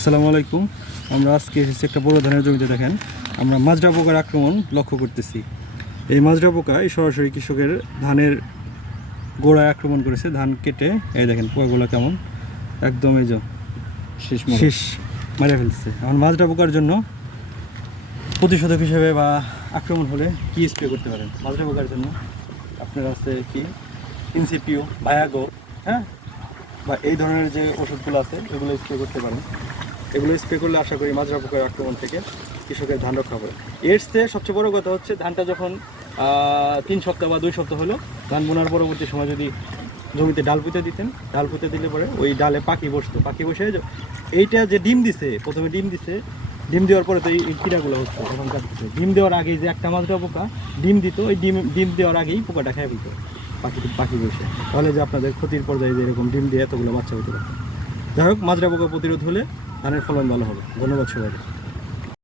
আসসালামু আলাইকুম। আমরা আজকে এসেছি একটা বড় ধানের জমিতে। দেখেন, আমরা মাজরা পোকার আক্রমণ লক্ষ্য করতেছি। এই মাজরা পোকা সরাসরি কৃষকের ধানের গোড়ায় আক্রমণ করেছে। ধান কেটে এই দেখেন পোকাগুলো কেমন একদম এই যে শেষ মেরে ফেলছে। এখন মাজরা পোকার জন্য প্রতিষেধক হিসেবে বা আক্রমণ হলে কি স্প্রে করতে পারেন? মাজরা পোকার জন্য আপনার আছে কি ইনসিপিও, ভায়াগো, হ্যাঁ, বা এই ধরনের যে ওষুধগুলো আছে এগুলো স্প্রে করতে পারেন। এগুলো স্প্রে করলে আশা করি মাজরা পোকার আক্রমণ থেকে কৃষকের ধান রক্ষা হবে। এর চেয়ে সবচেয়ে বড় কথা হচ্ছে ধানটা যখন 3 সপ্তাহ বা 2 সপ্তাহ হলো ধান বোনার পরবর্তী সময় যদি জমিতে ডাল পুঁতে দিতেন, ডাল পুঁতে দিলে পরে ওই ডালে পাখি বসতো, পাখি বসে এইটা যে ডিম দিছে, প্রথমে ডিম দিছে, ডিম দেওয়ার পরে তো এই কীড়াগুলো হচ্ছে এখনকার ডিম দেওয়ার আগেই যে একটা মাজরা পোকা ডিম দিত, ওই ডিম দেওয়ার আগেই পোকাটা খেয়ে ফেলতো পাখি বসে। তাহলে যে আপনাদের ক্ষতির পর্যায়ে যে এরকম ডিম দিয়ে এতগুলো বাচ্চা হতে পারত। যাই হোক, মাজরা পোকা প্রতিরোধ হলে ধানের ফলন ভালো হবে। ধন্যবাদ সবাইকে।